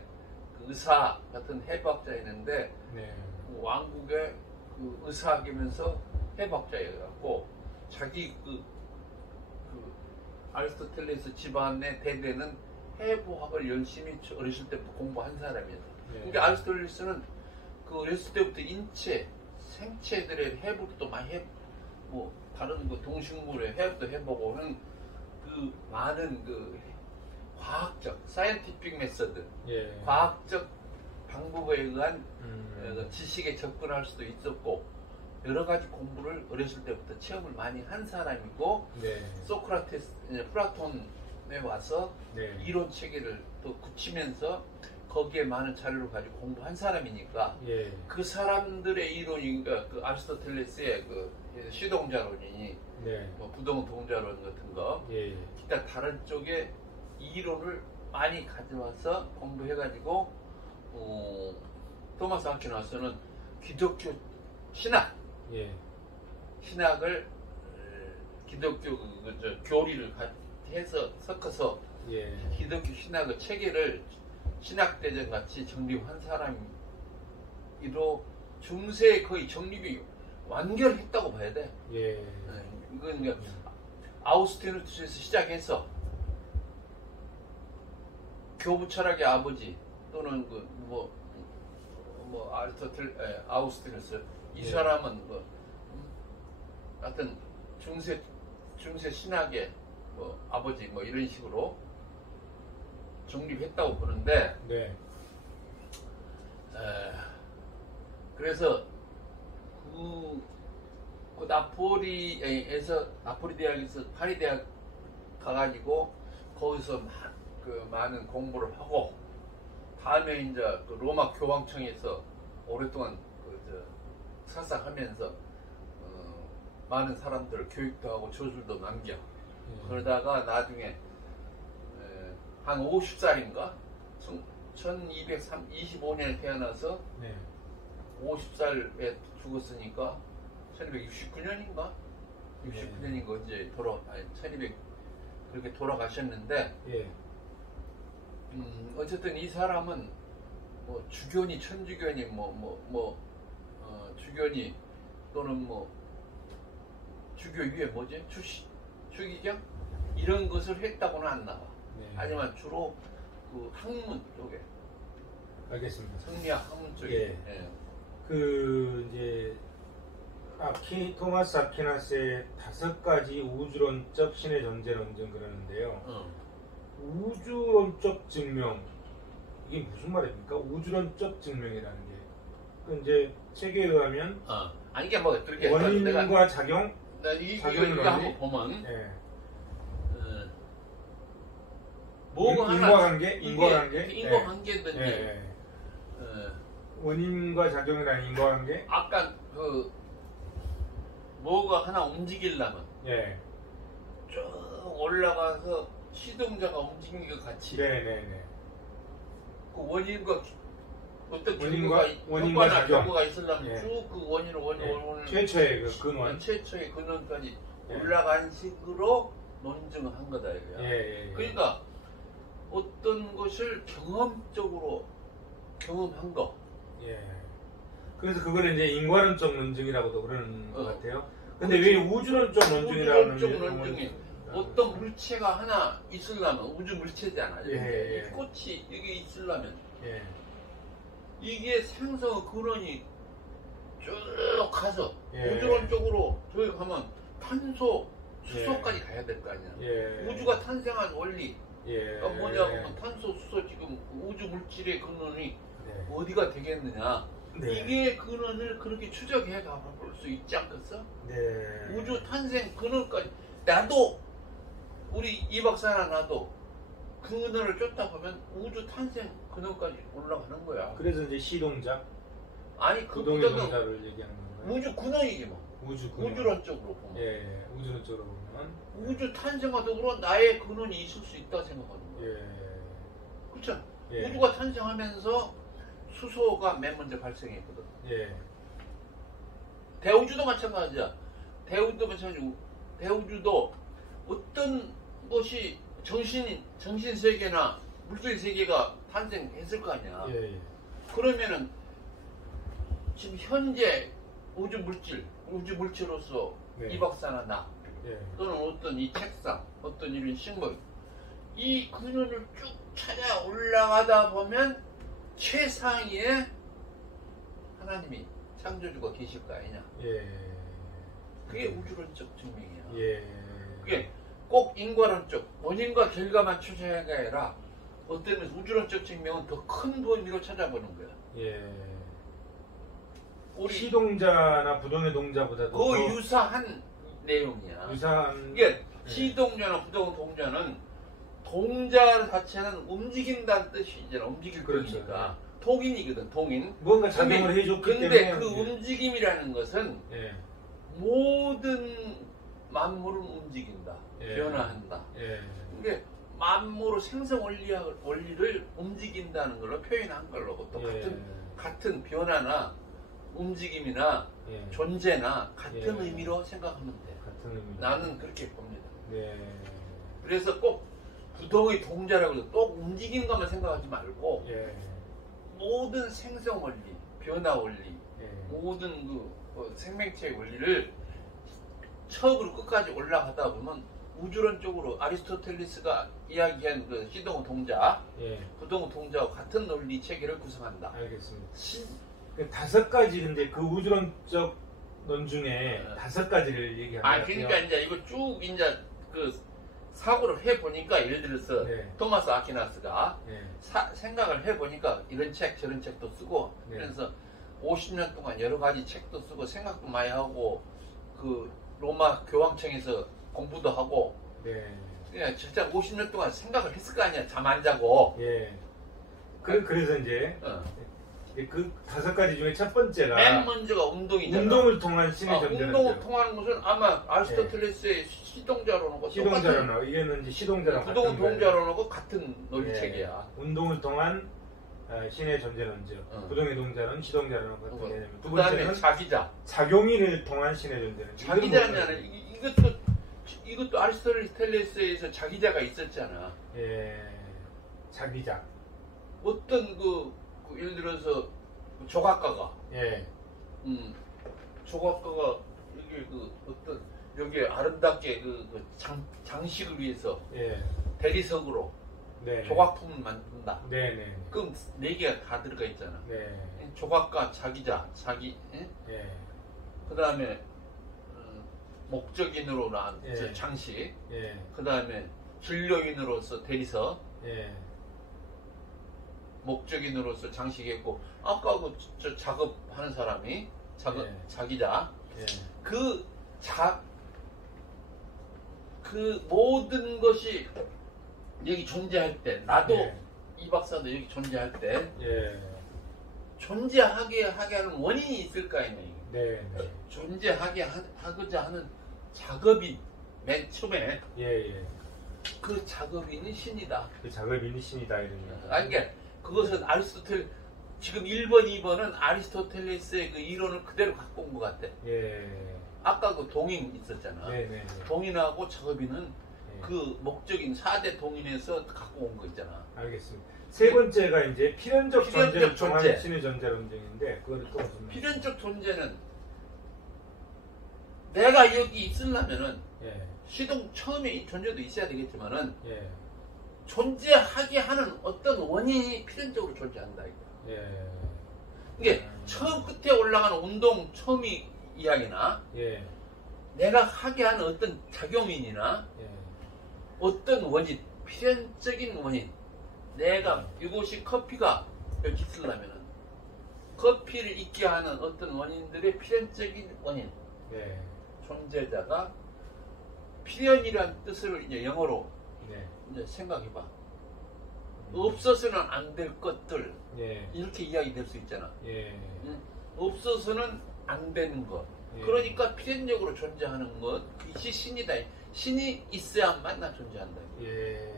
그 의사 같은 해부학자였는데 네. 그 왕국의 그 의사하면서 해부학자여갖고 자기 그 아리스토텔레스 집안의 대대는 해부학을 열심히 어렸을 때부터 공부한 사람이었어. 네. 그러니까 아리스토텔레스는 그 어렸을 때부터 인체, 생체들의 해부도 많이 뭐 다른 그 동식물의 해부도 해보고는 그 많은 그 과학적, 사이언티픽 메서드, 예. 과학적 방법에 의한 지식에 접근할 수도 있었고 여러 가지 공부를 어렸을 때부터 체험을 많이 한 사람이고 네. 소크라테스, 플라톤에 와서 네. 이론 체계를 또 굳히면서 거기에 많은 자료를 가지고 공부한 사람이니까 예. 그 사람들의 이론이 그러니까 그 아리스토텔레스의 그 시동자론이니 네. 뭐 부동 동자론 같은 거 예. 기타 다른 쪽에 이론을 많이 가져와서 공부해가지고 토마스 아퀴나스는 기독교 신학 예. 신학을 기독교 교리를 해서 섞어서 예. 기독교 신학의 체계를 신학대전 같이 정립한 사람이로 중세에 거의 정립이 완결했다고 봐야 돼. 예. 이건 그러니까 아우스티누스에서 시작해서 교부 철학의 아버지 또는 아리스토텔, 아우스티누스 이 예. 사람은 하여튼 중세 신학의 아버지 이런 식으로 정립했다고 보는데 네. 그래서 그 나폴리 대학에서 파리 대학 가가지고 거기서 많은 공부를 하고 다음에 이제 그 로마 교황청에서 오랫동안 사사하면서 많은 사람들 교육도 하고 저술도 남겨. 그러다가 나중에 한 50살인가 1225년에 태어나서 네. 50살에 죽었으니까 1269년인가 69년인가 언제 1200 그렇게 돌아가셨는데 예. 어쨌든 이 사람은 주교니 천주교니 주교니 또는 주교 위에 뭐지 추기경 이런 것을 했다고는 안 나와. 네. 하지만 주로 그 학문 쪽에 알겠습니다. 성리학 학문 쪽에 예. 이제 토마스 아퀴나스의 5가지 우주론적 신의 존재를 언젠 그러는데요. 우주론적 증명 이게 무슨 말입니까? 우주론적 증명이라는 게 그 이제 책에 의하면 아니 이게 그렇게 원인과 작용 이거 한번 보면 뭐가 인과관계 인과관계든지 원인과 작용이라는 인과관계 아까 뭐가 하나 움직이려면 쭉 올라가서 시동자가 움직이는 것 같이 네네네. 그 원인과 어떤 원인과 결과가 있으려면 쭉 그 원인을 최초의 그 근원 최초의 근원까지 올라간 식으로 논증을 한 거다 이거야. 그러니까 어떤 것을 경험적으로 경험한 거. 그래서 그걸 이제 인과론적 논증이라고도 그러는 것 같아요. 근데 왜 우주론적 논증이라는 논증이 어떤 물체가 하나 있으려면 우주 물체잖아. 이 꽃이 이게 있으려면 이게 생성의 근원이 쭉 가서 우주론적으로 저기 가면 탄소, 수소까지 가야 될 거 아니야. 우주가 탄생한 원리 뭐냐면 탄소, 수소 지금 우주 물질의 근원이 어디가 되겠느냐. 이게 근원을 그렇게 추적해 가볼 수 있지 않겠어? 우주 탄생 근원까지 나도 우리 이 박사나 나도 근원을 쫓다 보면 우주 탄생 근원까지 올라가는 거야. 그래서 이제 시동작 아니 부동의 동자를 얘기하는 건가요? 우주 근원이지 뭐. 우주론적으로 보면. 우주론적으로 보면 우주 탄생하도록 나의 근원이 있을 수 있다 생각하는 거야. 그렇죠? 우주가 탄생하면서 수소가 맨 먼저 발생했거든. 대우주도 마찬가지야. 대우도 마찬가지고 대우주도 어떤 것이 정신 세계나 물질 세계가 탄생했을 거 아니야. 예, 예. 그러면은 지금 현재 우주 물질로서 네. 이 박사나 나 예. 또는 어떤 이 책상, 어떤 이런 식물 이 근원을 쭉 찾아 올라가다 보면 최상위에 하나님이 창조주가 계실 거 아니냐. 예. 그게 우주론적 증명이야. 예. 그게 꼭 인과론적 원인과 결과만 추적해야 아니라 어떤 우주론적 증명은 더 큰 범위로 찾아보는 거야. 예. 우리 시동자나 부동의 동자보다도 그 더 유사한 내용이야. 유사한 이게 시동자나 부동 동자는 동자 자체는 움직인다는 뜻이잖아. 움직일 그렇죠. 거니까 동인이거든. 동인. 뭔가 작용을 해줬기 근데 때문에 그 움직임이라는 것은 예. 모든 만물을 움직인다. 예. 변화한다. 예. 이게 만물의 생성 원리를 움직인다는 걸로 표현한 걸로 또 예. 같은 변화나 움직임이나 예. 존재나 같은 예. 의미로 생각하면 돼. 같은 의미. 나는 그렇게 봅니다. 네. 그래서 꼭 부동의 동자라고 해서 또 움직이는 것만 생각하지 말고 예. 모든 생성 원리, 변화 원리, 예. 모든 그 생명체의 원리를 처음으로 끝까지 올라가다 보면 우주론적으로 아리스토텔레스가 이야기한 그 시동의 동자, 예. 부동의 동자와 같은 논리 체계를 구성한다. 알겠습니다. 그 5가지 근데 그 우주론적 론 중에 네. 5가지를 얘기하는 것 같아요. 그러니까 이제 이거 쭉 이제 그 사고를 해 보니까 예를 들어서 네. 토마스 아퀴나스가 네. 생각을 해 보니까 이런 책 저런 책도 쓰고 네. 그래서 50년 동안 여러 가지 책도 쓰고 생각도 많이 하고 그 로마 교황청에서 공부도 하고 네. 그냥 진짜 50년 동안 생각을 했을 거 아니야. 잠 안 자고. 예. 그래서 이제 그 5가지 중에 첫 번째가 맨 먼저가 운동이잖아. 운동을 통한 신의 존재는 운동을 통하는 것은 아마 아리스토텔레스의 시동자론하고 시동자론하고 이게는 이제 시동자랑 부동은 같은 거예요. 동자론하고 같은 예. 논리체계야. 운동을 통한 신의 존재론죠. 부동의 동자론, 시동자론하고 같은 개념. 두 그 다음에 번째는 자기자. 작용인을 통한 신의 존재론. 자기자는 이것도 아리스토텔레스에서 자기자가 있었잖아. 예. 자기자. 어떤 예를 들어서 조각가가 예. 조각가가 이게 어떤 여기 아름답게 장식을 위해서 예. 대리석으로 네. 조각품을 만든다. 네네. 그럼 4개가 다 들어가 있잖아. 네. 조각가, 자기자, 예? 예. 그 다음에 목적인으로 난 예. 장식, 예. 그 다음에 진료인으로서 대리석, 예. 목적인으로서 장식했고 아까 저 작업하는 사람이 예. 자기자 예. 그 모든 것이 여기 존재할 때 나도 예. 이 박사도 여기 존재할 때 예. 존재하게 하는 원인이 있을 거 아니에요. 네. 네. 존재하게 하고자 하는 작업이 맨 처음에 예. 그 작업인이 신이다. 그 작업인이 신이다 이런 거. 아니 그러니까 그것은 지금 1번, 2번은 아리스토텔레스의 그 이론을 그대로 갖고 온 것 같아. 예. 아까 그 동인 있었잖아. 네. 동인하고 작업인은 예. 그 목적인 4대 동인에서 갖고 온 거 있잖아. 알겠습니다. 세 번째가 이제 필연적 존재를 통한 존재. 신의 존재론적인데 그거는 또 무슨 필연적 존재는 내가 여기 있으려면은 예. 처음에 이 존재도 있어야 되겠지만은 예. 존재하게 하는 어떤 원인이 필연적으로 존재한다. 예. 이게 처음 끝에 올라가는 운동 처음이 이야기나 예. 내가 하게 하는 어떤 작용인이나 예. 어떤 원인, 필연적인 원인. 내가 이곳이 커피가 여기 있으려면은 커피를 있게 하는 어떤 원인들의 필연적인 원인. 네. 존재자가 필연이란 뜻을 이제 영어로 네. 이제 생각해봐. 없어서는 안 될 것들 예. 이렇게 이야기될 수 있잖아. 예. 없어서는 안 되는 것. 예. 그러니까 필연적으로 존재하는 것. 그것이 신이다. 신이 있어야만 나 존재한다. 예.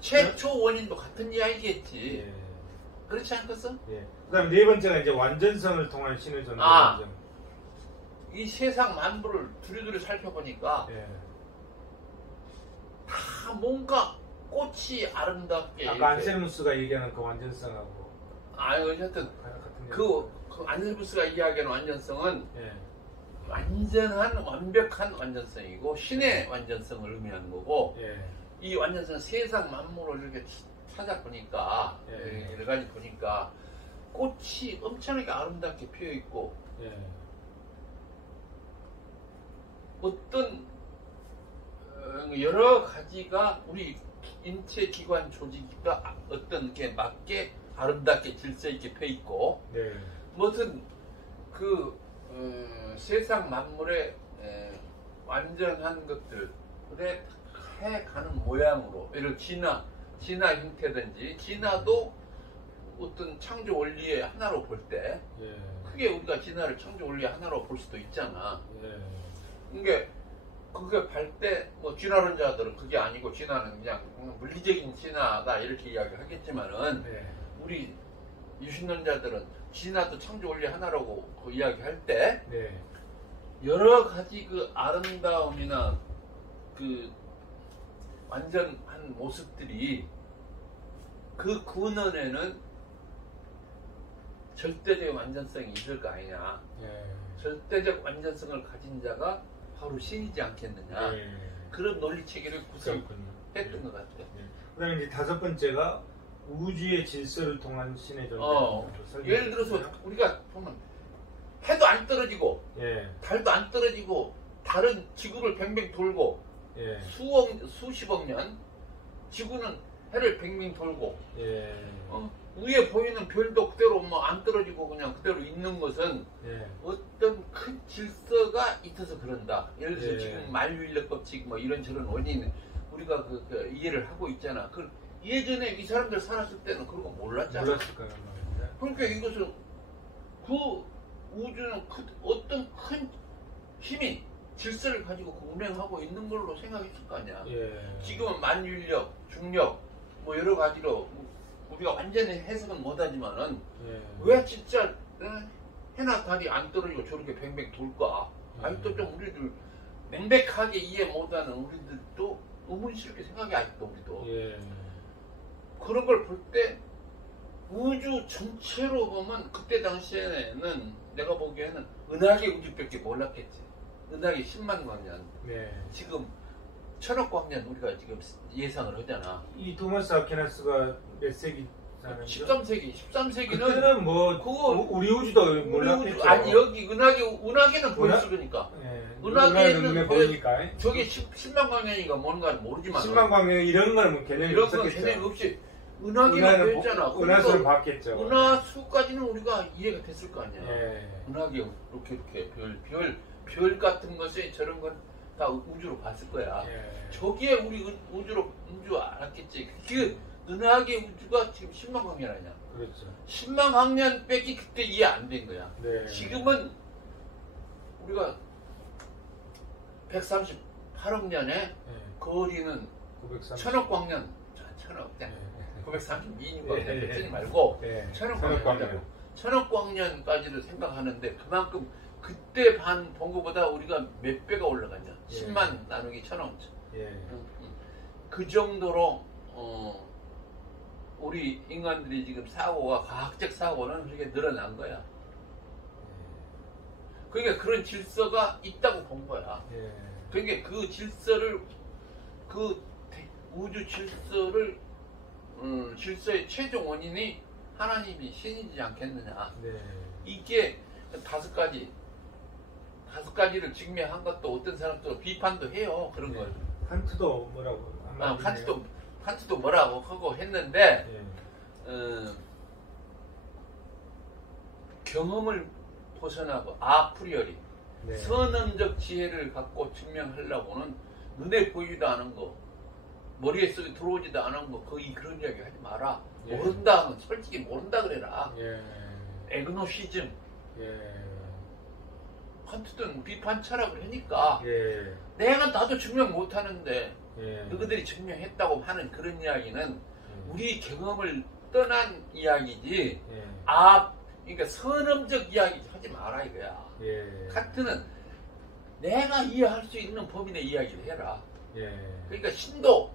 최초 원인도 같은 이야기겠지. 예. 그렇지 않겠어? 예. 그다음 네 번째가 이제 완전성을 통한 신의 존재론적. 이 세상 만물을 두루두루 살펴보니까 예. 다 뭔가 꽃이 아름답게 아까 안셀무스가 얘기하는 그 완전성하고 어쨌든 같은 그 안셀무스가 이야기하는 완전성은 예. 완전한 완벽한 완전성이고 신의 완전성을 의미하는 거고 예. 이 완전성은 세상 만물을 이렇게 찾아보니까 예. 여러 가지 보니까 꽃이 엄청나게 아름답게 피어 있고 예. 어떤 여러 가지가 우리 인체 기관 조직과 어떤 게 맞게 아름답게 질서 있게 펴 있고 네. 무슨 그 세상 만물의 완전한 것들에 해가는 모양으로 예를 진화 형태든지 진화도 어떤 창조 원리의 하나로 볼 때 예. 크게 우리가 진화를 창조 원리의 하나로 볼 수도 있잖아. 예. 그게 발 때 뭐 진화론자들은 그게 아니고 진화는 그냥 물리적인 진화다 이렇게 이야기하겠지만은 예. 우리 유신론자들은 진화도 창조 원리 하나라고 그 이야기할 때 네. 여러 가지 그 아름다움이나 그 완전한 모습들이 그 근원에는 절대적 완전성이 있을 거 아니냐. 예. 절대적 완전성을 가진 자가 바로 신이지 않겠느냐. 예. 그런 논리 체계를 구성했던 그렇군요. 것 같아요. 그다음에 이제 다섯 번째가 우주의 질서를 통한 신의 존재. 예를 들어서 우리가 보면 해도 안 떨어지고 예. 달도 안 떨어지고 달은 지구를 뱅뱅 돌고 예. 수십억 년 지구는 해를 뱅뱅 돌고 예. 위에 보이는 별도 그대로 뭐 안 떨어지고 그냥 그대로 있는 것은 예. 어떤 큰 질서가 있어서 그런다. 예를 들어서 예. 지금 만유인력 법칙 뭐 이런저런 원인 우리가 그 이해를 하고 있잖아. 그 예전에 이 사람들 살았을 때는 그런 거 몰랐잖아. 몰랐을 거란 말이죠. 그러니까 이것은 그 우주는 어떤 큰 힘이 질서를 가지고 그 운행하고 있는 걸로 생각했을 거 아니야. 예. 지금은 만유인력, 중력 뭐 여러 가지로 우리가 완전히 해석은 못하지만은 예. 왜 진짜 해나 달이 안 떨어지고 저렇게 뱅뱅 돌까? 아직도 좀 우리들 명백하게 이해 못하는 우리들도 의문스럽게 생각이 아직도 우리도 예. 그런 걸 볼 때 우주 전체로 보면 그때 당시에는 내가 보기에는 은하계 우주밖에 몰랐겠지. 은하계 10만 광년. 네. 지금 1000억 광년 우리가 지금 예상을 하잖아. 이 토마스 아퀴나스가 몇 세기 사람이죠? 13세기는 그때는 뭐 그거 우리 우주도 몰랐겠죠. 아니 여기 은하계는 보였으니까. 예. 은하계는 눈에 보이니까. 저게 10만 광년인가 뭔가 모르지만 10만 광년 이런 거는 개념이 이런 건 없었겠죠. 개념이 없이 은하계가 보였잖아. 은하수를 봤겠죠. 은하수까지는 우리가 이해가 됐을 거 아니야. 예. 은하계 이렇게 별 같은 것에 저런 건 다 우주로 봤을 거야. 예. 저기에 우리 우주 알았겠지. 그 은하계 우주가 지금 10만 광년 아니야. 그렇죠. 10만 광년 빼기 그때 이해 안 된 거야. 네. 지금은 우리가 138억 년에 예. 거리는 930. 1000억 광년, 1000억, 예. 932억 예. 광년 쓰지 말고 예. 1000억 광년. 광년, 1000억 광년까지를 생각하는데 그만큼 그때 본 것보다 우리가 몇 배가 올라갔냐? 예. 10만 나누기 1000억. 예. 그 정도로 우리 인간들이 지금 사고가 과학적 사고는 그렇게 늘어난 거야. 그러니까 그런 질서가 있다고 본 거야. 예. 그러니까 그 질서를 그 우주 질서를 질서의 최종 원인이 하나님이 신이지 않겠느냐. 네. 이게 다섯 가지를 증명한 것도 어떤 사람도 비판도 해요. 그런 걸. 칸트도 뭐라고? 칸트도 뭐라고 하고 했는데 예. 경험을 벗어나고 아프리어리 네. 선언적 지혜를 갖고 증명하려고는 눈에 보이지도 않은 거 머리에 속에 들어오지도 않은 거 거의 그런 이야기 하지 마라. 예. 모른다 하면 솔직히 모른다 그래라. 예. 에그노시즘. 예. 칸트는 비판 철학을 하니까 예. 나도 증명 못하는데 예. 너희들이 증명했다고 하는 그런 이야기는 우리 경험을 떠난 이야기지. 예. 그러니까 선언적 이야기 하지 마라 이거야. 예. 칸트는 내가 이해할 수 있는 범위 내 이야기를 해라. 예. 그러니까 신도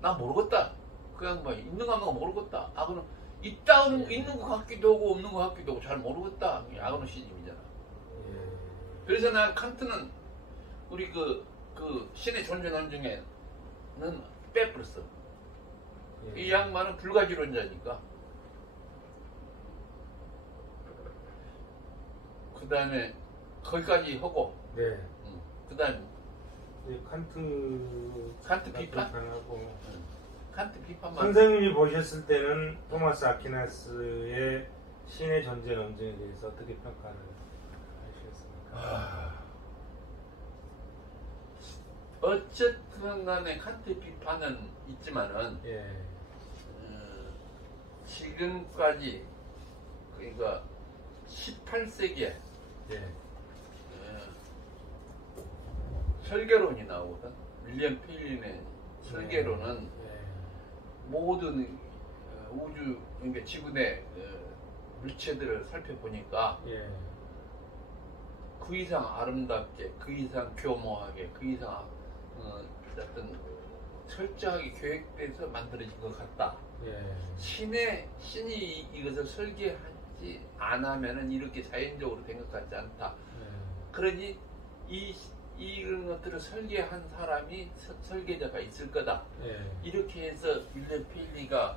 나 모르겠다. 그냥 뭐 있는 거 없는 거 모르겠다. 그럼 있다는 있는 거 같기도 하고 없는 거 같기도 하고 잘 모르겠다. 아그노 시즘이잖아. 예. 그래서 난 칸트는 우리 그 신의 존재 논증에는 빼버렸어. 예. 이 양반은 불가지론자니까. 그 다음에 거기까지 하고, 네. 그 다음에 예, 칸트 비판? 비판하고. 칸트 비판만. 선생님이 보셨을 때는 토마스 아퀴나스의 신의 존재 논증에 대해서 어떻게 평가를 하시겠습니까? 어쨌든 간에 칸트 비판은 있지만은, 예. 지금까지, 그러니까 18세기에 예. 설계론이 나오거든. 윌리엄 페일린의 설계론은 예. 모든 우주, 그러니까 지구 내 물체들을 살펴보니까 예. 그 이상 아름답게, 그 이상 교모하게, 그 이상 어떤 철저하게 계획돼서 만들어진 것 같다. 예. 신이 이것을 설계하지 않으면은 이렇게 자연적으로 된 것 같지 않다. 그러니 이런 것들을 설계한 사람이 설계자가 있을 거다. 예. 이렇게 해서 윌리엄 페일리가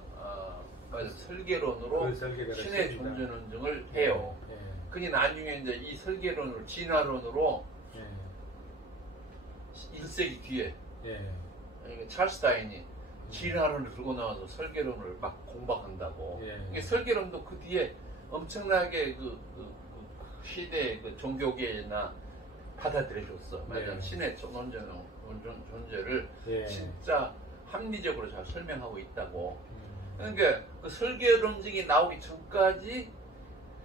설계론으로 그 설계가를 신의 씁니다. 존재 논증을 해요. 예. 그니 나중에 이제 이 설계론을 진화론으로 예. 1세기 뒤에 예. 그러니까 찰스 다인이 진화론을 들고 나와서 설계론을 막 공박한다고. 예. 이게 설계론도 그 뒤에 엄청나게 그 시대의 그 종교계나 받아들여줬어. 맞아. 네. 신의 존재를 예. 진짜 합리적으로 잘 설명하고 있다고. 그러니까 그 설계 논증이 나오기 전까지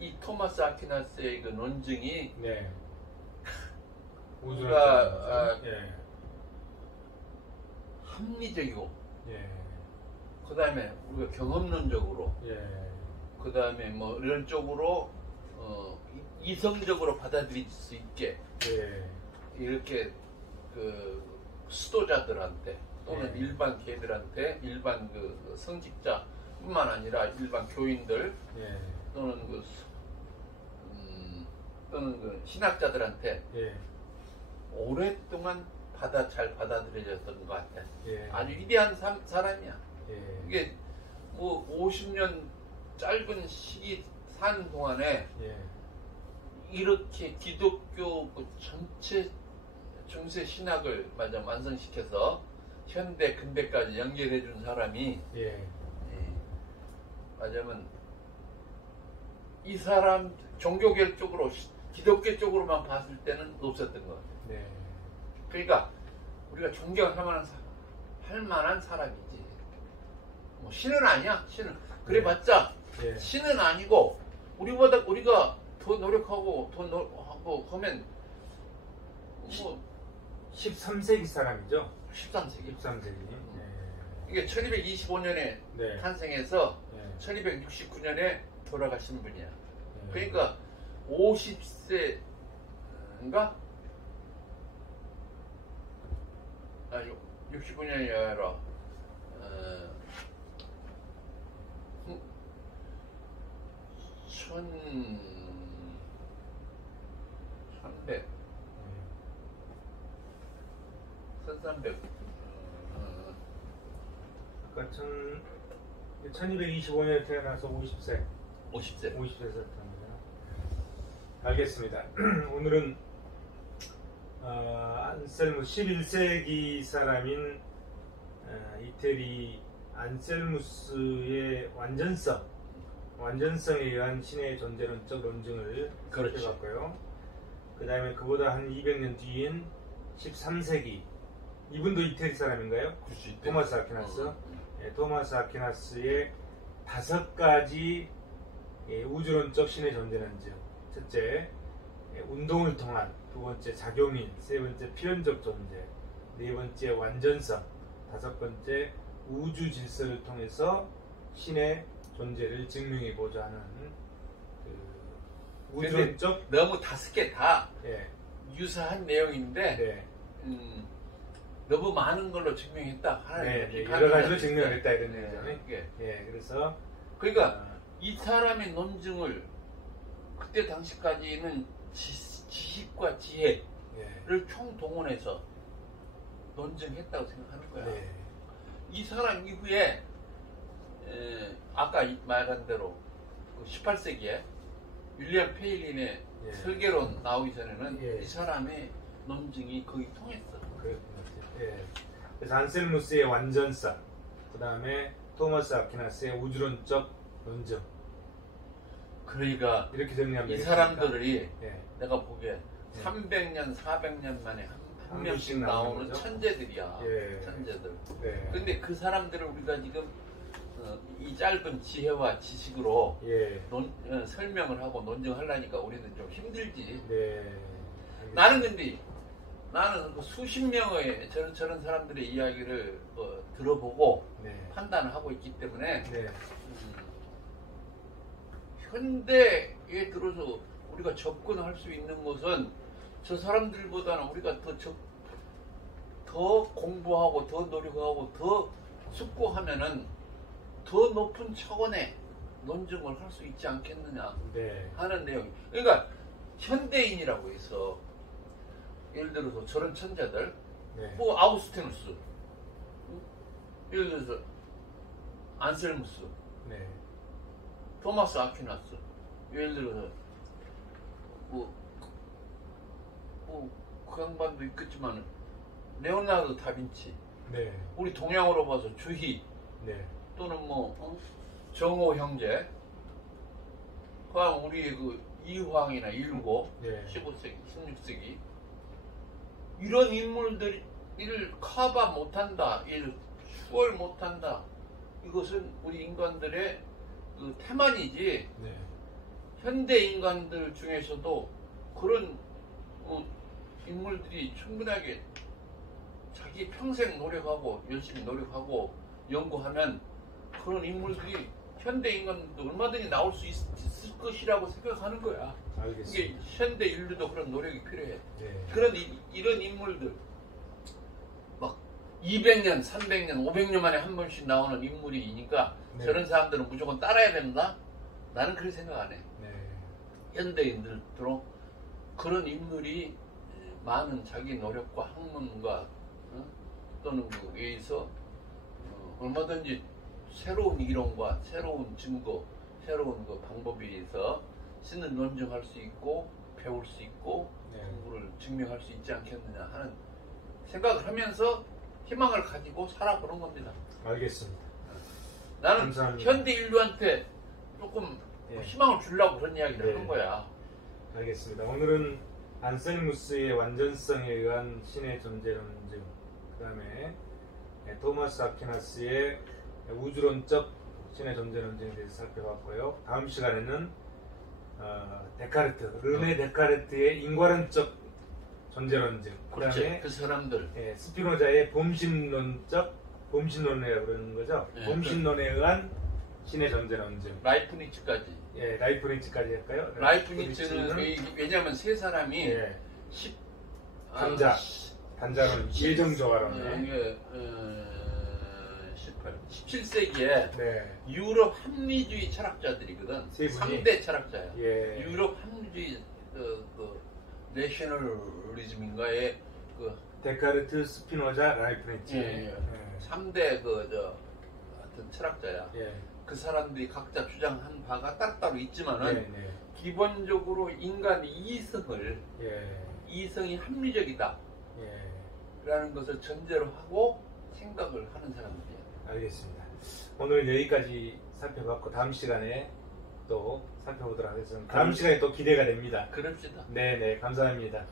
이 토마스 아퀴나스의 그 논증이 네. 우리가 예. 합리적이고, 예. 그 다음에 우리가 경험론적으로, 예. 그 다음에 뭐 이런 쪽으로 이성적으로 받아들일 수 있게 예. 이렇게 그 수도자들한테 또는 네. 일반 개들한테 일반 그 성직자뿐만 아니라 일반 교인들 예. 또는 또는 그 신학자들한테 예. 오랫동안 잘 받아들여졌던 것 같아. 예. 아주 위대한 사람이야. 예. 이게 뭐 50년 짧은 시기 사는 동안에 예. 이렇게 기독교 그 전체 중세 신학을 완성시켜서 현대 근대까지 연결해 준 사람이 예. 맞으면 이 사람 종교계 쪽으로 기독교 쪽으로만 봤을 때는 없었던 것 같아요. 네. 그러니까 우리가 존경할 만한 사람이지. 뭐 신은 아니야. 신은 그래봤자 예. 신은 아니고 우리가 더 노력하고 하고 하면 뭐 13세기 사람이죠? 13세기. 13세기. 이게 1225년에 네. 탄생해서 네. 1269년에 돌아가신 분이야. 네. 그러니까 50세인가? 아니 69년이 아니라 1300 그러니까 1225년에 태어나서 50세. 50세. 50세였답니다. 알겠습니다. 오늘은 안셀무 11세기 사람인 이태리 안셀무스의 완전성에 의한 신의 존재론적 논증을 살펴봤고요. 그 다음에 그보다 한 200년 뒤인 13세기 이분도 이태리 사람인가요? 토마스 아퀴나스. 토마스 아퀴나스의 5가지 우주론적 신의 존재 논증. 첫째, 운동을 통한. 두 번째, 작용인. 세 번째, 필연적 존재. 네 번째, 완전성. 다섯 번째, 우주 질서를 통해서 신의 존재를 증명해보자 하는 우주론적. 너무 5개 다 예. 유사한 내용인데 네. 너무 많은 걸로 증명했다. 네, 네, 여러 가지로 증명했다 이런 네, 얘기죠. 네. 예, 그래서 그러니까 이 사람의 논증을 그때 당시까지는 지식과 지혜를 예, 총동원해서 논증했다고 생각하는 거야. 네, 이 사람 이후에 아까 말한 대로 18세기에 윌리엄 페일린의 예. 설계론 나오기 전에는 예. 이 사람의 논증이 거의 통했어. 예. 그래서 안셀무스의 완전성, 그 다음에 토마스 아퀴나스의 우주론적 논증, 그러니까 이렇게 정리하면 이 되겠습니까? 사람들이 예, 내가 보기에 300년, 400년 만에 한 명씩 명씩 나오는 나오는 거죠? 천재들이야. 예. 천재들. 네, 근데 그 사람들을 우리가 지금 이 짧은 지혜와 지식으로 예, 설명을 하고 논증하려니까 우리는 좀 힘들지. 네. 나는 근데 나는 그 수십 명의 저런 사람들의 이야기를 들어보고 네, 판단을 하고 있기 때문에 네, 현대에 들어서 우리가 접근할 수 있는 것은 저 사람들보다는 우리가 더 공부하고 더 노력하고 더 숙고하면은 더 높은 차원의 논증을 할 수 있지 않겠느냐 네, 하는 내용. 그러니까 현대인이라고 해서 예를 들어서 저런 천재들, 네, 뭐 아우스테누스, 예를 들어서 안셀무스, 네, 토마스 아퀴나스, 예를 들어서 그 양반도 있겠지만 레오나르도 다빈치, 네, 우리 동양으로 봐서 주희 네, 또는 정호 형제, 그다음 우리 그 이황이나 일고 네. 15세기, 16세기 이런 인물들을 커버 못한다, 추월 못한다. 이것은 우리 인간들의 그 태만이지. 네. 현대 인간들 중에서도 그런 인물들이 충분하게 자기 평생 노력하고 열심히 노력하고 연구하면 그런 인물들이 현대 인간도 얼마든지 나올 수 있을 것이라고 생각하는 거야. 알겠습니다. 이게 현대 인류도 그런 노력이 필요해. 네. 그런 이런 인물들 막 200년, 300년, 500년 만에 한 번씩 나오는 인물이니까 네. 저런 사람들은 무조건 따라야 된다? 나는 그렇게 생각 안 해. 네. 현대인들도 그런 인물이 많은 자기 노력과 학문과 또는 그에 의해서 얼마든지 새로운 이론과 새로운 증거, 새로운 그 방법에 의해서 신을 논증할 수 있고 배울 수 있고 네. 공부를 증명할 수 있지 않겠느냐 하는 생각을 하면서 희망을 가지고 살아보는 겁니다. 알겠습니다. 나는 감사합니다. 현대 인류한테 조금 예. 희망을 주려고 그런 이야기를 네. 하는 거야. 알겠습니다. 오늘은 안셀무스의 완전성에 의한 신의 존재론증, 그 다음에 토마스 아퀴나스의 우주론적 신의 존재론증에 대해서 살펴봤고요. 다음 시간에는 데카르트, 르네 데카르트의 인과론적 존재론증, 그 그렇지. 다음에 그 사람들. 스피노자의 범신론이라고 그러는 거죠. 네. 범신론에 의한 신의 존재론증. 라이프니츠까지. 예, 라이프니츠까지 할까요? 라이프니츠는 왜냐하면 세 사람이 예, 10 단자론, 예정조화론. 17세기에 네, 유럽 합리주의 철학자들이거든. 세 분이? 3대 철학자야. 예, 유럽 합리주의 내셔널리즘인가의 데카르트, 스피노자, 라이프니츠. 예. 3대 하여튼 철학자야. 예, 그 사람들이 각자 주장한 바가 따로따로 있지만은 네, 기본적으로 인간의 이성이 합리적이다 예, 라는 것을 전제로 하고 생각을 하는 사람들이야. 알겠습니다. 오늘 여기까지 살펴봤고 다음 시간에 또 살펴보도록 하겠습니다. 다음 시간에 또 기대가 됩니다. 그럽시다. 네, 감사합니다.